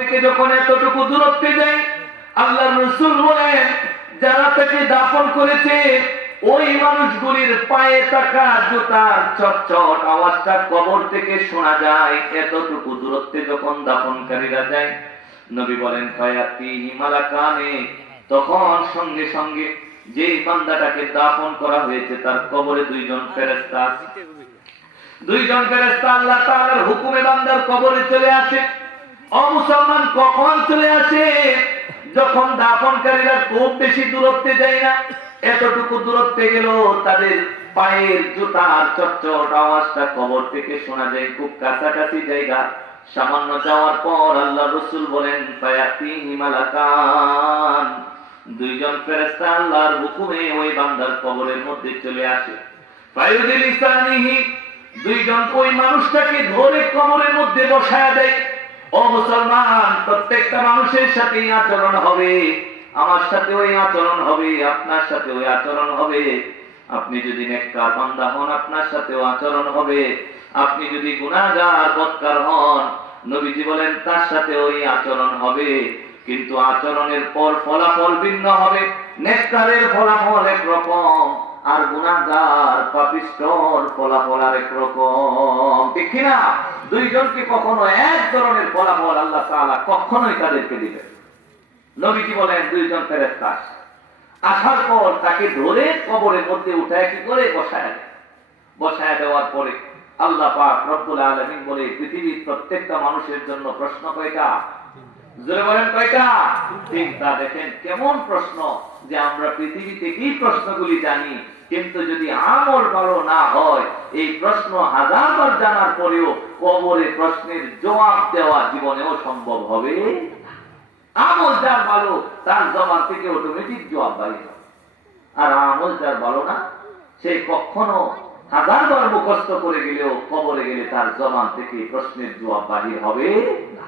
থেকে যখন এতটুকু দূরত্বে যায়, আল্লাহর রাসূল বলেন যারা তাকে দাফন করেছে ওই মানুষগুলির পায়ে থাকা জুতার চটচট আওয়াজটা কবর থেকে শোনা যায়। এতটুকু দূরত্বে যখন দাফনকারীরা যায়, নবী বলেন ফায়াতিহি মালাকানে, তখন সঙ্গে সঙ্গে যে বান্দাটাকে দাফন করা হয়েছে তার কবরে দুইজন ফেরেশতা আল্লাহ তাআলার হুকুমে বান্দার কবরে চলে আসে। ও মুসলমান, কখন চলে আসে? যখন দাফনকারীরা খুব বেশি দূরত্বে যায় না, এতটুকু দূরত্বে গেল তাদের পায়ের জুতার চটচট আওয়াজটা কবর থেকে শোনা যায়, খুব কাছাকাছি জায়গা। সামান্য যাওয়ার পর আল্লাহর রাসূল বলেন ফায়াতিহি মালাকান, দুইজন ফেরেশতা আল্লাহর হুকুমে ওই বান্দার কবরের মধ্যে চলে আসে। ফায়ুদিলিসানিহি, দুইজন ওই মানুষটাকে ধরে কবরের মধ্যে বসায় দেয়। ও মুসলমান, প্রত্যেকটা মানুষের সাথে আচরণ হবে, আমার সাথে ওই আচরণ হবে, আপনার সাথে ওই আচরণ হবে। আপনি যদি নেককার বান্দা হন আপনার সাথেও আচরণ হবে, আপনি যদি গুনাহগার বদকার হন নবীজি বলেন তার সাথে ওই আচরণ হবে। কিন্তু আচরণের পর ফলাফল ভিন্ন হবে। নেককারের ফলাফল একরকম, আর গুনাহগার পাপিষ্ঠর ফলাফল আরেক রকম, ঠিক না? দুইজনকে কখনো এক ধরনের ফলাফল আল্লাহ তাআলা কখনোই তাদেরকে দিবেন। নবীজি বলেন দুইজন ফেরেশতা আসার পর তাকে ধরে কবরের মধ্যে উঠায় কি করে বসায় দেওয়ার পরে আল্লাহ পাক রব্বুল আলামিন বলে পৃথিবীর প্রত্যেকটা মানুষের জন্য প্রশ্ন কয়টা? জোরে বলেন কয়টা? চিন্তা দেখেন কেমন প্রশ্ন, যে আমরা পৃথিবীতে কি প্রশ্নগুলি জানি, কিন্তু যদি আমল ভালো না হয় এই প্রশ্ন হাজারবার জানার পরেও কবরে প্রশ্নের জবাব দেওয়া জীবনেও সম্ভব হবে। আমল যার ভালো তার জবান থেকে অটোমেটিক জবাব বাইরে, আর আমল যার ভালো না সে কখনো হাজারবার মুখস্থ করে গেলেও কবরে গেলে তার জবান থেকে প্রশ্নের জবাব বাহির হবে না।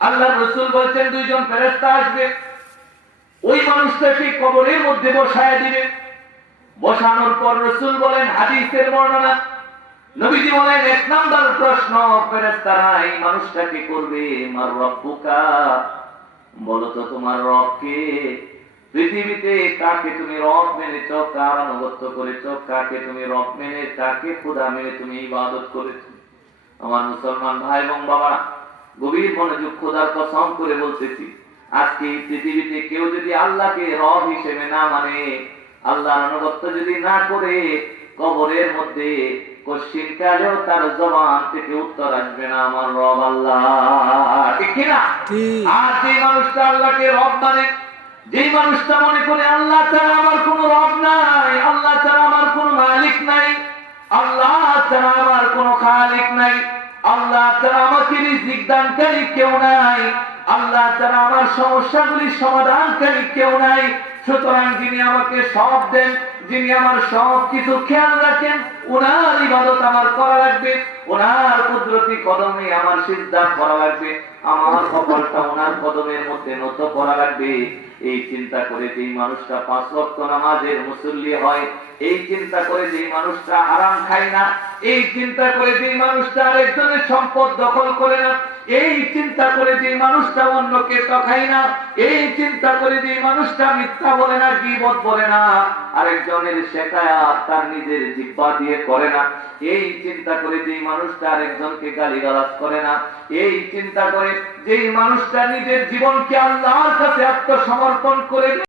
আল্লাহর রাসূল বলেন দুইজন ফেরেশতা আসবে, ওই মানুষটাকে কবরের মধ্যে বসায় দিবে। বসানোর পর রাসূল বলেন হাদিসের বর্ণনা, নবীজি বলেন এক নাম্বার প্রশ্ন ফেরেশতারা এই মানুষটাকে করবে মার রব্বুকা, বলো তো তোমার রব কে? পৃথিবীতে কাকে তুমি রব মেনেছো, কার আনুগত্য করেছো, কাকে তুমি রব মেনে কাকে খোদা মেনে তুমি ইবাদত করেছো? আমার মুসলমান ভাই এবং বাবা, গভীর মনোযোগ, খোদার কসম করে বলতেছি, আজকে পৃথিবীতে কেউ যদি আল্লাহকে রব হিসেবে না মানে, আল্লাহর আনুগত্য যদি না করে, কবরের মধ্যে কশিন কালেও তার জবান থেকে উত্তর আসবে না আমার রব আল্লাহ, ঠিক না? আর যে মানুষটা আল্লাহকে রব মানে, যে মানুষটা মনে করে আল্লাহ ছাড়া আমার কোনো রব নাই, আল্লাহ ছাড়া আমার কোনো মালিক নাই, আল্লাহ ছাড়া আমার কোনো খালিক নাই, আল্লাহ ছাড়া আমাকে রিজিক দানকারী কেউ নাই, আল্লাহ ছাড়া আমার সমস্যাগুলি সমাধানকারী কেউ নাই, সুতরাং যিনি আমাকে সব দেন, যিনি আমার সব কিছু খেয়াল রাখেন, ওনার ইবাদত আমার করা লাগবে, ওনার কুদরতি কদমে আমার সিজদা করা লাগবে, আমার কপালটা ওনার কদমের মধ্যে নত করা লাগবে। এই চিন্তা করে যে মানুষটা 5 ওয়াক্ত নামাজের মুসল্লি হয়, এই চিন্তা করে যে মানুষটা হারাম খায় না, এই চিন্তা করে যে মানুষটা আরেকজনের সম্পদ দখল করে না, এই চিন্তা করে যে মানুষটা অন্যকে ঠকায় না, এই চিন্তা করে যে মানুষটা মিথ্যা বলে না, গীবত বলে না, আরেকজনের শেখায়াত তার নিজের জিহ্বা দিয়ে করে না, এই চিন্তা করে যে মানুষটা আরেকজনকে গালিগালাজ করে না, এই চিন্তা করে যে মানুষটা নিজের জীবনকে আল্লাহর কাছে আত্মসমর্পণ করে